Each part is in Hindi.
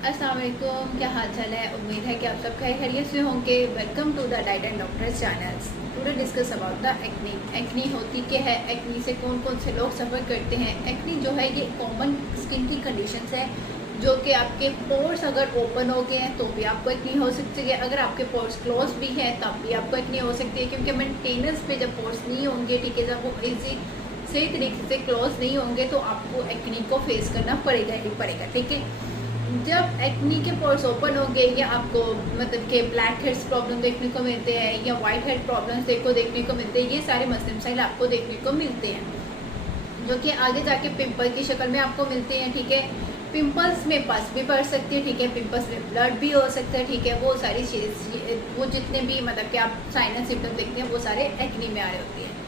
अस्सलाम वालेकुम, क्या हाल चाल है। उम्मीद है कि आप सब खैरियत से होंगे। Welcome to the diet and doctors channels. Today discuss about the acne. Acne होती क्या है, एक्नी से कौन कौन से लोग सफ़र करते हैं। एक्नी जो है ये कॉमन स्किन की कंडीशंस है जो कि आपके पोर्स अगर ओपन हो गए हैं तो भी आपको एक्नी हो सकती है। अगर आपके पोर्स क्लोज भी हैं तब भी आपको एक्नी हो सकती है, क्योंकि मेंटेनेंस पे जब पोर्स नहीं होंगे, ठीक है, जब वो इजी सही तरीके से क्लोज नहीं होंगे तो आपको एक्नी को फेस करना पड़ेगा ही पड़ेगा, ठीक है। जब एक्नी के पोर्स ओपन होंगे या आपको मतलब कि ब्लैक हेड्स प्रॉब्लम देखने को मिलते हैं या वाइट हेड प्रॉब्लम्स देखने को मिलते हैं, ये सारे मसले मसाइल आपको देखने को मिलते हैं जो कि आगे जाके पिंपल की शक्ल में आपको मिलते हैं, ठीक है। पिंपल्स में पस भी पड़ सकती है, ठीक है, पिंपल्स में ब्लड भी हो सकता है, ठीक है। वो सारी चीज़, वो जितने भी मतलब कि आप साइन एंड सिम्टम्स देखते हैं वो सारे एक्नी में आ रहे होते हैं।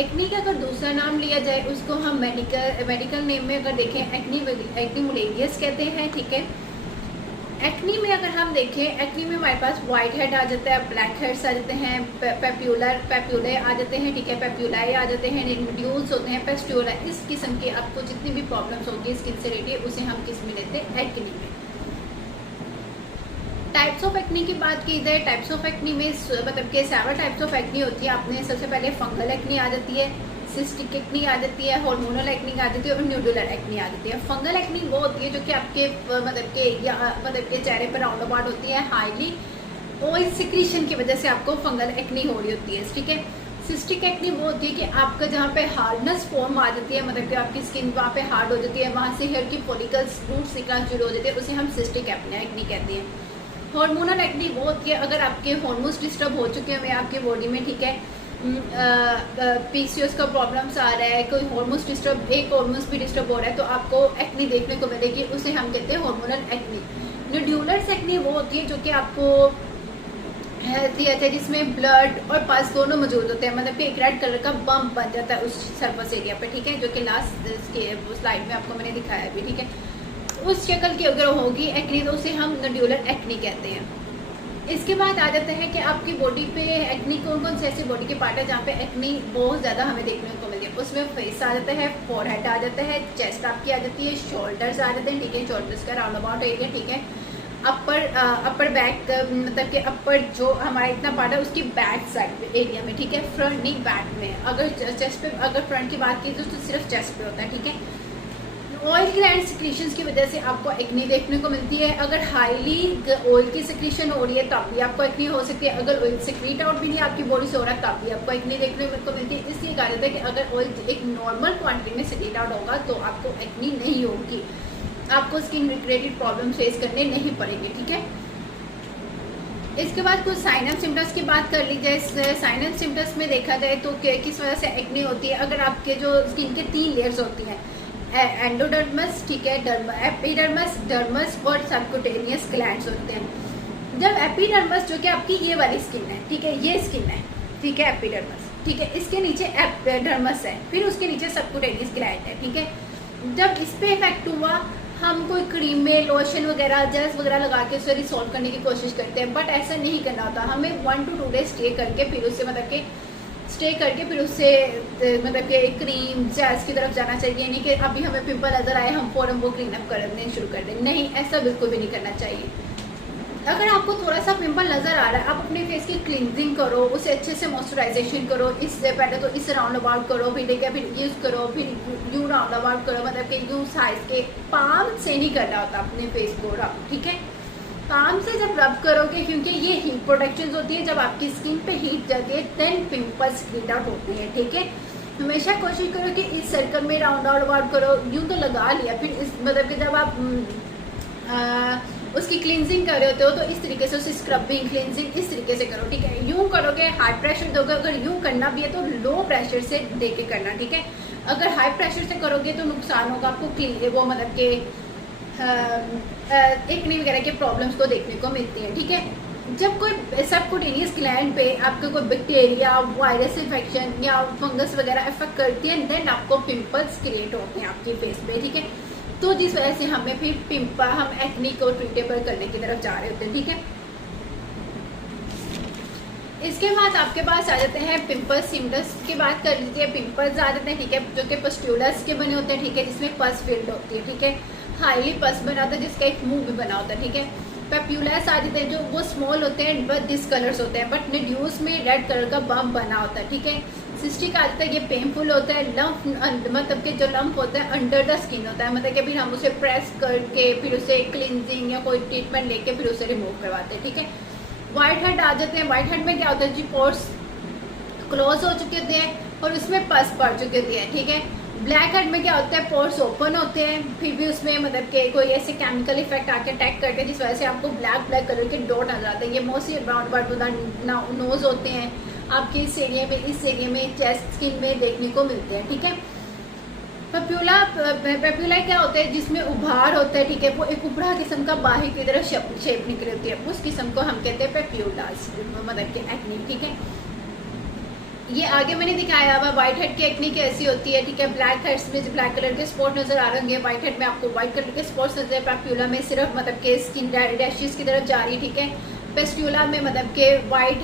एक्नी का अगर दूसरा नाम लिया जाए उसको हम मेडिकल नेम में अगर देखें एक्नी मुलेरियस कहते हैं, ठीक है। एक्नी में अगर हम देखें, एक्नी में हमारे पास वाइट हेड आ जाता है, ब्लैक हेड्स आ जाते हैं, पेप्यूले आ जाते हैं, ठीक है, पेप्यूलाई आ जाते हैं, नोड्यूल्स होते हैं, पेस्ट्यूला। इस किस्म की आपको जितनी भी प्रॉब्लम्स होंगी स्किन से रिलेटेड उसे हम किस में लेते हैं, एक्नी में। टाइप्स ऑफ एक्नी की बात की जाए, टाइप्स ऑफ एक्नी में मतलब कि 7 टाइप्स ऑफ एक्नी होती है। आपने सबसे पहले फंगल एक्नी आ जाती है, सिस्टिक एक्नी आ जाती है, हार्मोनल एक्नी आ जाती है और न्यूडुलर एक्नी आ जाती है। फंगल एक्नी वो होती है जो कि आपके मतलब के चेहरे पर राउंड अबाउट होती है, हाईली ऑयल सिक्रीशन की वजह से आपको फंगल एक्नी हो रही होती है, ठीक है। सिस्टिक एक्नी वो होती है कि आपका जहाँ पे हार्डनेस फॉर्म आ जाती है, मतलब कि आपकी स्किन वहाँ पे हार्ड हो जाती है, वहाँ से हेयर की फॉलिकल्स रूट्स निकलना शुरू हो जाते हैं, उसे हम सिस्टिक एक्नी कहते हैं। हार्मोनल एक्नी वो होती है अगर आपके हार्मोन्स डिस्टर्ब हो चुके हैं आपकी बॉडी में, ठीक है, पीसीओएस का प्रॉब्लम्स आ रहा है, कोई हार्मोन्स डिस्टर्ब, एक हार्मोन्स भी डिस्टर्ब हो रहा है तो आपको एक्नी देखने को मिलेगी, उसे हम कहते हैं हार्मोनल एक्नी। नोड्यूलर एक्नी वो होती है जो कि आपको हेल्थी है जिसमें ब्लड और पस दोनों मौजूद होते हैं, मतलब कि एक रेड कलर का बम्प बन जाता है उस सरफेस एरिया पे, ठीक है, जो कि लास्ट स्लाइड में आपको मैंने दिखाया भी, ठीक है। उस शक्ल की अगर होगी एक्नी तो उसे हम नोड्यूलर एक्नी कहते हैं। इसके बाद आ जाता है कि आपकी बॉडी पे एक्नी कौन कौन से ऐसे बॉडी के पार्ट है जहाँ पे एक्नी बहुत ज़्यादा हमें देखने को मिलती है। उसमें फेस आ जाता है, फोरहेड आ जाता है, चेस्ट आपकी आ जाती है, शोल्डर्स आ जाते हैं, ठीक है, शोल्डर्स का राउंड अबाउट एरिया, ठीक है। अपर बैक मतलब कि अपर जो हमारा इतना पार्ट है उसकी बैक साइड एरिया में, ठीक है, फ्रंट नहीं बैक में। अगर चेस्ट पे अगर फ्रंट की बात की तो सिर्फ चेस्ट पे होता है, ठीक है। ऑयल ग्लैंड सिक्रीशंस की वजह से आपको एक्नी देखने को मिलती है। अगर हाईली ऑयल की सिक्रीशन हो रही है तब भी आपको एक्नी हो सकती है। अगर ऑयल सिक्रीट आउट भी नहीं आपकी बॉडी से हो रहा तब भी आपको एक्नी देखने को मिलती है। इसलिए कहा जाता है कि अगर ऑयल एक नॉर्मल क्वांटिटी में सिक्रीट आउट होगा तो आपको एक्नी नहीं होगी, आपको स्किन रिलेटेड प्रॉब्लम फेस करने नहीं पड़ेंगे, ठीक है। इसके बाद कुछ साइन एंड सिम्टम्स की बात कर ली जाए। साइन एंड सिम्टम्स में देखा जाए तो किस वजह से एक्नी होती है। अगर आपके जो स्किन के 3 लेयर्स होती हैं, एंडोडर्मस, ठीक है, एपिडर्मस, डर्मस और सबक्यूटेनियस ग्लैंड्स होते हैं। जब एपिडर्मस जो कि आपकी ये वाली स्किन है, ठीक है, ये स्किन है, ठीक है, एपिडर्मस, ठीक है, इसके नीचे एपिडर्मस है, फिर उसके नीचे सबक्यूटेनियस ग्लैंड है, ठीक है। जब इस पे इफेक्ट हुआ हम कोई क्रीम में लोशन वगैरह जेल्स वगैरह लगा के उसे रिसॉल्व करने की कोशिश करते हैं, बट ऐसा नहीं करना होता। हमें 1 to 2 डेज स्टे करके फिर उससे फिर उससे मतलब कि क्रीम जेल्स की तरफ जाना चाहिए। नहीं कि अभी हमें पिंपल नजर आए हम फौरन वो क्लीन अप करने शुरू कर दें, नहीं, ऐसा बिल्कुल भी नहीं करना चाहिए। अगर आपको थोड़ा सा पिंपल नजर आ रहा है, आप अपने फेस की क्लींजिंग करो, उसे अच्छे से मॉइस्चराइजेशन करो। इससे पहले तो इस राउंड अबाउट करो, फिर ठीक है, फिर यूज करो, फिर यू राउंड अबाउट करो, मतलब कि यू साइज के पाम से नहीं करना होता अपने फेस को रब, ठीक है। पाम से जब रब करोगे, क्योंकि ये हीट प्रोटेक्शन होती है, जब आपकी स्किन पे हीट जाती है देन पिंपल्स क्लीन आउट होते हैं, ठीक है। हमेशा कोशिश करो कि इस सर्कल में राउंड अबाउट करो। यूँ तो लगा लिया, फिर इस मतलब कि जब आप उसकी क्लींजिंग कर रहे होते हो तो इस तरीके से उसकी स्क्रबिंग क्लींजिंग इस तरीके से करो, ठीक है। यूँ करोगे, हाई प्रेशर दोगे, अगर यूँ करना भी है तो लो प्रेशर से दे के करना, ठीक है। अगर हाई प्रेशर से करोगे तो नुकसान होगा आपको, वो मतलब के एक्ने वगैरह के प्रॉब्लम्स को देखने को मिलती है, ठीक है। जब कोई सबक्यूटेनियस ग्लैंड पे आपको कोई बैक्टीरिया, वायरस इन्फेक्शन या फंगस वगैरह इफेक्ट करती है देन आपको पिंपल्स क्रिएट होते हैं आपके फेस पे, ठीक है। तो जिस वजह से हमें फिर हम एक्नी को ट्रीटेबल करने की तरफ जा रहे होते हैं, ठीक है। इसके बाद आपके पास आ जाते हैं पिंपल्स सिम्टम्स की बात कर लीजिए। पिंपल्स आ जाते हैं, ठीक है, जो कि पस्ट्यूलस के बने होते हैं, ठीक है, जिसमें पस फिल्ड होती है, ठीक है। हाईली पस बना होता है, जिसका एक मुंह भी बना होता है, ठीक है। पेप्यूलस आ जाते हैं जो वो स्मॉल होते हैं बट डिसकलर्स होते हैं, बट नड्यूल्स में रेड कलर का बम्प बना होता है, ठीक है। सिस्टिक आ जाता है, ये पेनफुल होता है। लंप मतलब कि जो लंप होता है अंडर द स्किन होता है, मतलब कि फिर हम उसे प्रेस करके फिर उसे क्लिनजिंग या कोई ट्रीटमेंट लेके फिर उसे रिमूव करवाते हैं, ठीक है। व्हाइट हेड आ जाते हैं। व्हाइट हेड में क्या होता है जी, पोर्स क्लोज हो चुके होते हैं और उसमें पस पड़ चुके होते हैं, ठीक है। ब्लैक हेड में क्या होता है, पोर्स ओपन होते हैं, फिर भी उसमें मतलब कि कोई ऐसे केमिकल इफेक्ट आके अटैक करके जिस वजह से आपको ब्लैक कलर के डॉट नजर आते हैं। ये मोस्टली ब्राउन अबाउट नोज होते हैं आपके इस एरिया में चेस्ट स्किन में देखने को मिलते हैं, ठीक है। पेप्यूला क्या होता है, जिसमें उभार होता है, ठीक है। वो एक उभरा किस्म का बाहर की तरफ शेप निकली होती है, उस किस्म को हम कहते हैं पेप्यूलास, मतलब कि एक्ने, ठीक है। ये आगे मैंने दिखाया हुआ व्हाइट हेड की एक्ने कैसी होती है, ठीक है। ब्लैक हेड्स में ब्लैक कलर के स्पॉट नजर आ रहे होंगे, व्हाइट हेड में आपको व्हाइट कलर के स्पॉट्स नजर है। पेप्यूला में सिर्फ मतलब के स्किन रैशेस की तरफ जा रही है, ठीक है। पेस्ट्यूला में मतलब के वाइट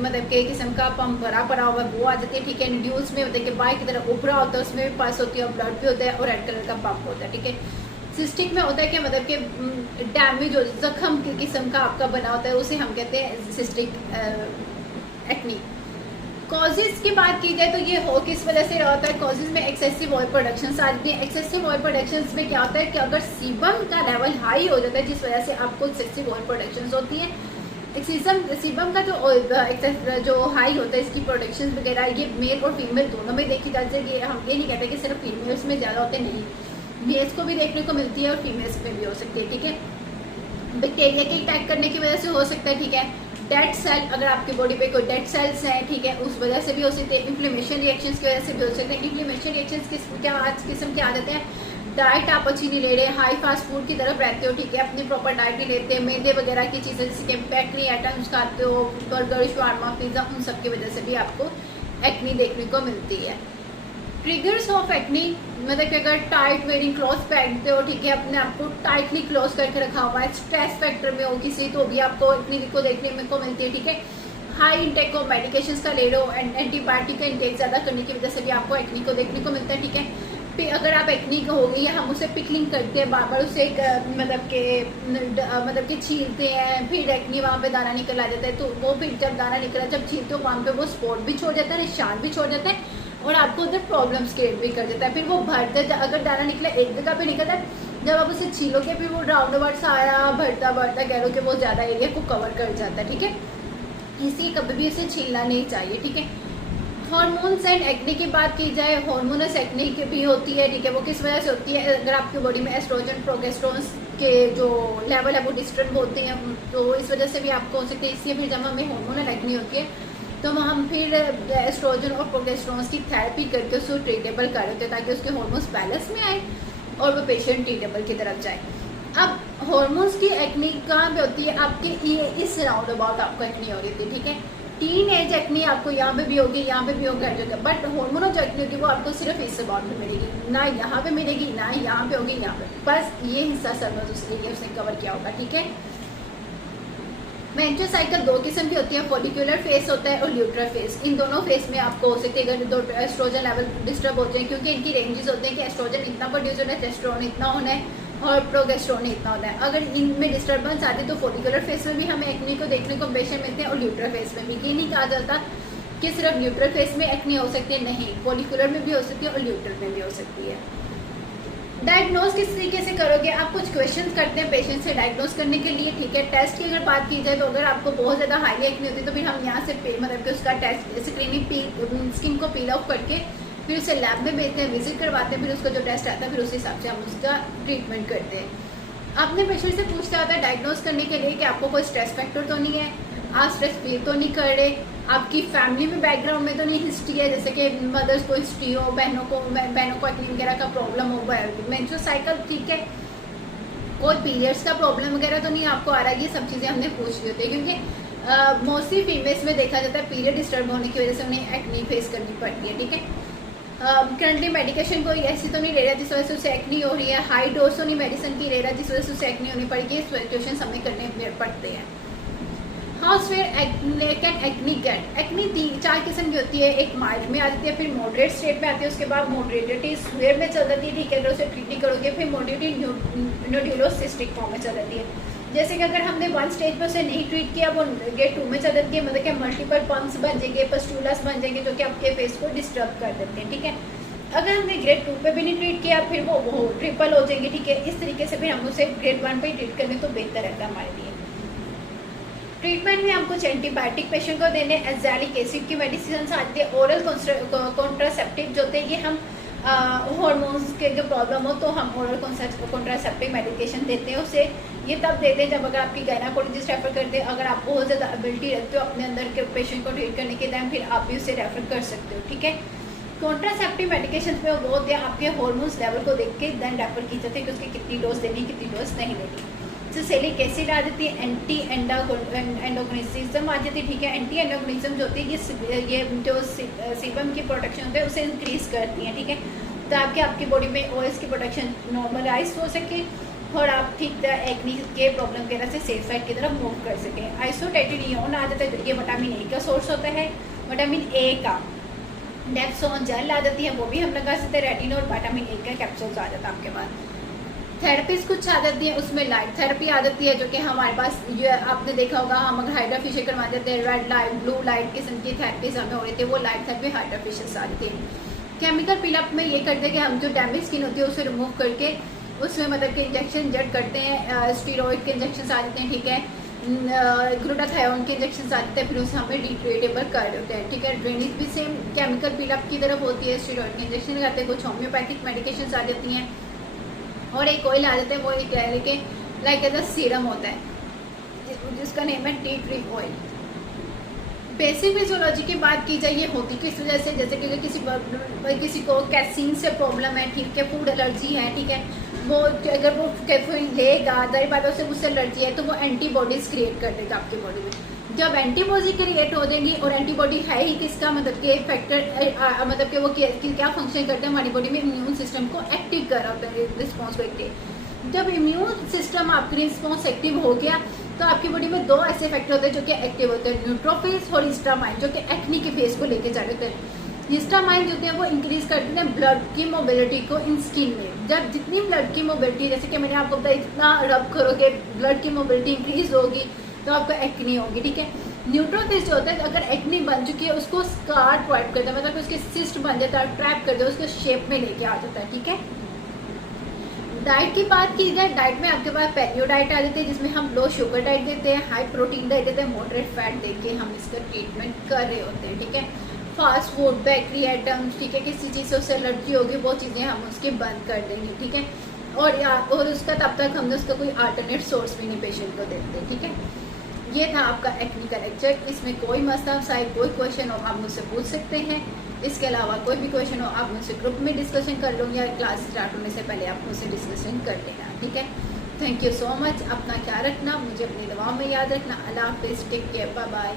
मतलब के किस्म का पम्प भरा पड़ा हुआ वो आ जाती है, ठीक है। नड्यूल्स में मतलब के बाई की तरफ उभरा होता है, उसमें भी पास होती है और ब्लड भी होता है और रेड कलर का पम्प होता है, ठीक है। सिस्टिक में होता है कि मतलब के डैमेज हो जख्म की किस्म का आपका बना होता है, उसे हम कहते हैं सिस्टिक एक्नी। कॉजेज की बात की जाए तो ये हो किस वजह से होता है, कॉजेज में एक्सेसिव ऑयल प्रोडक्शन आ जाती है। एक्सेसिव ऑयल प्रोडक्शन में क्या होता है कि अगर सीबम का लेवल हाई हो जाता है जिस वजह से आपको एक्सेसिव ऑयल प्रोडक्शन होती है। सीबम का जो हाई होता है इसकी प्रोडक्शन वगैरह ये मेल और फीमेल दोनों में देखी जाती है। हम ये नहीं कहते कि सिर्फ फीमेल्स में ज़्यादा होते, नहीं, मेल्स को भी देखने को मिलती है और फीमेल्स में भी हो सकती है, ठीक है। बैक्टीरिया के अटैक करने की वजह से हो सकता है, ठीक है। डेड सेल, अगर आपकी बॉडी पे कोई डेड सेल्स हैं, ठीक है, उस वजह से भी हो सकते हैं। इन्फ्लेमेशन रिएक्शंस की वजह से भी हो सकते हैं। इन्फ्लेमेशन रिएक्शंस किस्म के आ जाते हैं, डाइट आप अच्छी नहीं ले रहे, हाई फास्ट फूड की तरफ रहते हो, ठीक है, अपनी प्रॉपर डाइट नहीं लेते, मैदे वगैरह की चीज़ें जैसे कि बेकरी आइटम्स खाते हो, बर्गर, शवारमा, पिज्ज़ा, उन सब की वजह से भी आपको एक्नी देखने को मिलती है। ट्रिगर्स ऑफ एक्नी मतलब कि अगर टाइट वेयरिंग क्लॉथ पहनते हो, ठीक है, अपने आप को टाइटली क्लोज करके रखा हुआ है, स्ट्रेस फैक्टर में हो किसी तो भी आपको एक्नी को देखने को मिलती है, ठीक है। हाई इंटेक ऑफ मेडिकेशंस का ले लो, एंटीबायोटिक का इंटेक ज़्यादा करने की वजह से भी आपको एक्नी को देखने को मिलता है, ठीक है। फिर अगर आप एक्नी को हो गई है, हम उसे पिकलिंग करते हैं, बार बार उसे मतलब के छीलते हैं, फिर एक्नी वहाँ पे दाना निकल आ जाता है, तो वो फिर जब दाना निकला जब छीलते हो वहाँ पे वो स्पॉट भी छोड़ जाता है, निशान भी छोड़ जाता है और आपको उधर प्रॉब्लम्स क्रिएट भी कर देता है। फिर वो भरते, अगर दाना निकला एक जगह पे निकलता है, जब आप उसे छीलोगे फिर वो राउंड अबाउट सारा भरता कह लो कि वो ज़्यादा एरिया को कवर कर जाता है, ठीक है। इसलिए कभी भी इसे छीलना नहीं चाहिए, ठीक है। हार्मोन्स एंड एक्ने की बात की जाए, हार्मोनस एक्ने की भी होती है, ठीक है। वो किस वजह से होती है, अगर आपकी बॉडी में एस्ट्रोजन प्रोजेस्टेरोन के जो लेवल है वो डिस्टर्ब होते हैं, तो इस वजह से भी आपको हो सकती है। इसलिए फिर जब हमें हार्मोनल एक्ने होती है तो हम फिर एस्ट्रोजन और प्रोजेस्टेरोन की थेरेपी करके उसको ट्रीटेबल कर देते हैं ताकि उसके हार्मोन्स बैलेंस में आए और वो पेशेंट ट्रीटेबल की तरफ जाए। अब हार्मोन्स की एक्ने कहाँ पे होती है, आपके इस राउंड अबाउट आपको एक्ने हो रही थी, ठीक है। टीन एज एक्ने आपको यहाँ पे भी होगी, यहाँ पे भी होगी, हर जगह, बट हार्मोनल जो एक्ने होगी वो आपको सिर्फ इस अबाउट में मिलेगी, ना यहाँ पे मिलेगी, ना यहाँ पे होगी, यहाँ पे बस ये हिस्सा सर्वस उसने कवर किया होगा, ठीक है। मेंस्ट्रुअल साइकिल दो किस्म की होती है, फॉलिकुलर फेस होता है और ल्यूट्रल फेस। इन दोनों फेस में आपको हो सकती है अगर दो एस्ट्रोजन लेवल डिस्टर्ब होते हैं, क्योंकि इनकी रेंजेस होते हैं कि एस्ट्रोजन इतना प्रोड्यूस होना है, टेस्टोस्टेरोन इतना होना है और प्रोजेस्टेरोन इतना होता है। अगर इनमें डिस्टर्बेंस आती है तो फॉलिकुलर फेस में भी हमें एक्ने को देखने को पेशेंट मिलते हैं और ल्यूट्रल फेस में भी। ये नहीं कहा जाता कि सिर्फ ल्यूट्रल फेस में एक्ने हो सकती है, नहीं, फॉलिकुलर में भी हो सकती है और ल्यूट्रल में भी हो सकती है। डायग्नोज किस तरीके से करोगे, आप कुछ क्वेश्चंस करते हैं पेशेंट से डायग्नोज करने के लिए, ठीक है। टेस्ट की अगर बात की जाए तो अगर आपको बहुत ज़्यादा हाईली एक्ने होती है तो फिर हम यहाँ से मतलब कि उसका टेस्ट स्क्रीनिंग स्किन को पील ऑफ करके फिर उसे लैब में भेजते हैं, विजिट करवाते हैं, फिर उसका जो टेस्ट आता है फिर उस हिसाब से हम उसका ट्रीटमेंट करते हैं। अपने पेशेंट से पूछता होता है डायग्नोज करने के लिए कि आपको कोई स्ट्रेस फैक्टर तो नहीं है, आप स्ट्रेस फील तो नहीं कर रहे, आपकी फैमिली में बैकग्राउंड में तो नहीं हिस्ट्री है, जैसे कि मदर्स को हिस्ट्री हो, बहनों को एक्ने वगैरह का प्रॉब्लम हो, मेंस्ट्रुअल साइकिल, ठीक है, कोई पीरियड्स का प्रॉब्लम वगैरह तो नहीं आपको आ रहा है, ये सब चीज़ें हमने पूछ ली होती है, क्योंकि मोस्टली फीमेल्स में देखा जाता है पीरियड डिस्टर्ब होने की वजह से उन्हें एक्ने फेस करनी पड़ती है, ठीक है। करंटली मेडिकेशन कोई ऐसी तो नहीं ले रहा जिस वजह से उसे एक्नी हो रही है, हाई डोज तो नहीं मेडिसिन की ले रहा जिस वजह से उसे एक्नी होनी पड़ेगी, सिचुएशन हमें करने पड़ते हैं। House fair acne get acne 4 किस्म की होती है। एक माइल्ड में आ जाती है, फिर मॉडरेट स्टेट में आती है, उसके बाद मॉडरेटिव स्क्वेयर में चल जाती है, ठीक है, अगर उसे ट्रीट नहीं करोगे, फिर मॉडरेटिव नोड्यूलोसिस्टिक फॉर्म में चल जाती है। जैसे कि अगर हमने 1 स्टेज पर उसे नहीं ट्रीट किया, वो गेट 2 में चल जाती है, मतलब कि मल्टीपल पम्प्स बन जाएंगे, पस्टूलस बन जाएंगे, जो कि आपके फेस को डिस्टर्ब कर देते हैं, ठीक है। अगर हमने ग्रेड 2 पे भी नहीं ट्रीट किया, फिर वो ट्रिपल हो जाएंगे, ठीक है। इस तरीके से फिर हम उसे ग्रेड 1 पे ही ट्रीट करें तो बेहतर रहता है हमारे लिए। ट्रीटमेंट में हम कुछ एंटीबायोटिक पेशेंट को देने, एज़ैलिक एसिड की मेडिसिन आती है, ओरल कॉन्ट्रासेप्टिव जो होते हैं, ये हम हार्मोन्स के जो प्रॉब्लम हो तो हम ओरल कॉन्ट्रासेप्टिव मेडिकेशन देते हैं उसे। ये तब देते हैं जब अगर आपकी गायनाकोलॉजिस्ट रेफर करते हैं, अगर आप बहुत ज़्यादा एबिलिटी रखते हो अपने अंदर के पेशेंट को ट्रीट करने के टाइम, फिर आप भी उसे रेफर कर सकते हो, ठीक है। कॉन्ट्रासेप्टिव मेडिकेशन में वो होते हैं आपके हार्मोन्स लेवल को देख के देन रेफर की जाती है कि उसकी कितनी डोज देनी, कितनी डोज नहीं देनी। सैलिक एसिड आ जाती है, एंटी एंडोगोनिज्म आ जाती है, ठीक है। एंटी एंडोगोनिज्म जो होती है ये जो सीबम की प्रोटेक्शन होती है उसे इंक्रीज करती है, ठीक है, ताकि आपकी बॉडी में ओएस की प्रोटेक्शन नॉर्मलाइज हो सके और आप ठीक तरह एक्नी के प्रॉब्लम की तरह से सेफ साइड की तरफ मूव कर सकें। आइसोटेटिडियोन आ जाता है, ये विटामिन ए का सोर्स होता है, विटामिन ए का डेप्सोन जेल आ जाती है, वो भी हम लगा सकते हैं। रेटिन और विटामिन ए का कैप्सूल्स आ जाता है आपके पास। थेरेपीज कुछ आ जाती है, उसमें लाइट थेरेपी आ जाती है, जो कि हमारे पास ये आपने देखा होगा, हम अगर हाइड्रा फेशियल करवा देते हैं, रेड लाइट ब्लू लाइट किस्म की थेरेपीज हमें हो रही थी, वो लाइट थेरेपी हाइड्रा फेशियल से आ जाती है। केमिकल पिलअप में ये करते हैं कि हम जो डैमेज स्किन होती है उसे रिमूव करके उसमें मतलब कि इंजेक्शन इंजेक्ट करते हैं, स्टीरॉइड के इंजेक्शन आ जाते हैं, ठीक है, ग्लूटाथायोन के इंजेक्शन आ जाते हैं, फिर उसे हमें डिट्रेटेबल कर देते हैं, ठीक है। ड्रेनेज भी सेम केमिकल पिलअप की तरफ होती है, स्टीरॉइड के इंजेक्शन लगाते हैं, कुछ होम्योपैथिक मेडिकेशन आ जाती हैं, और एक ऑयल आ जाता है, वो एक के लाइक एज अ सीरम होता है जिसका नेम है tea tree oil. Basic physiology की बात की जाए, ये होती किस वजह से, जैसे कि किसी को कैसीन से प्रॉब्लम है, ठीक है, फूड एलर्जी है, ठीक है, वो अगर वो कैफीन लेगा, जाहिर बात है उससे एलर्जी है, तो वो एंटीबॉडीज क्रिएट कर देगा आपकी बॉडी में। जब एंटीबॉडी क्रिएट हो जाएंगी, और एंटीबॉडी है ही किसका मतलब कि फैक्टर, मतलब कि वो क्या फंक्शन करते हैं हमारी बॉडी में, इम्यून सिस्टम को एक्टिव कर रहा होता है, रिस्पॉन्स को एक्टिव। जब इम्यून सिस्टम आपकी रिस्पॉन्स एक्टिव हो गया तो आपकी बॉडी में 2 ऐसे फैक्टर होते हैं जो कि एक्टिव होते हैं, न्यूट्रोफिल्स और हिस्टामाइन, जो कि एक्नी के फेस को लेके जा रहे होते हैं। हिस्टामाइन जो होते हैं वो इंक्रीज करते हैं ब्लड की मोबिलिटी को इन स्किन में। जब जितनी ब्लड की मोबिलिटी, जैसे कि मैंने आपको बताया, जितना रब करोगे ब्लड की मोबिलिटी इंक्रीज होगी तो आपको एक्नी होगी, ठीक है। न्यूट्रोफिल्स जो होता है, अगर एक्नी बन चुकी है उसको स्कार प्रोवाइड करता है, मतलब उसके सिस्ट बन जाता है, ट्रैप कर दो, उसको शेप में लेके आ जाता है, ठीक है। डाइट की बात की जाए, डाइट में आपके पास पैलियो डाइट आ जाती है, जिसमें हम लो शुगर डाइट देते हैं, हाई प्रोटीन डाइट देते हैं, मॉडरेट फैट देके हम इसका ट्रीटमेंट कर रहे होते हैं, ठीक है। फास्ट फूड, बेकरी आइटम्स, ठीक है, किसी चीज़ से उससे एलर्जी होगी वो चीज़ें हम उसके बंद कर देंगे, ठीक है। और उसका तब तक हमने उसका कोई अल्टरनेट सोर्स भी नहीं पेशेंट को देते, ठीक है। ये था आपका एक्नी का लेक्चर। इसमें कोई मसला साइड कोई क्वेश्चन हो आप मुझसे पूछ सकते हैं। इसके अलावा कोई भी क्वेश्चन हो आप मुझसे ग्रुप में डिस्कशन कर लो, या क्लास स्टार्ट होने से पहले आप मुझसे डिस्कशन कर लेना, ठीक है। Thank you so much. अपना ख्याल रखना, मुझे अपनी दवाओं में याद रखना। अल्लाह हाफिज़, टेक केयर, बाय बाय।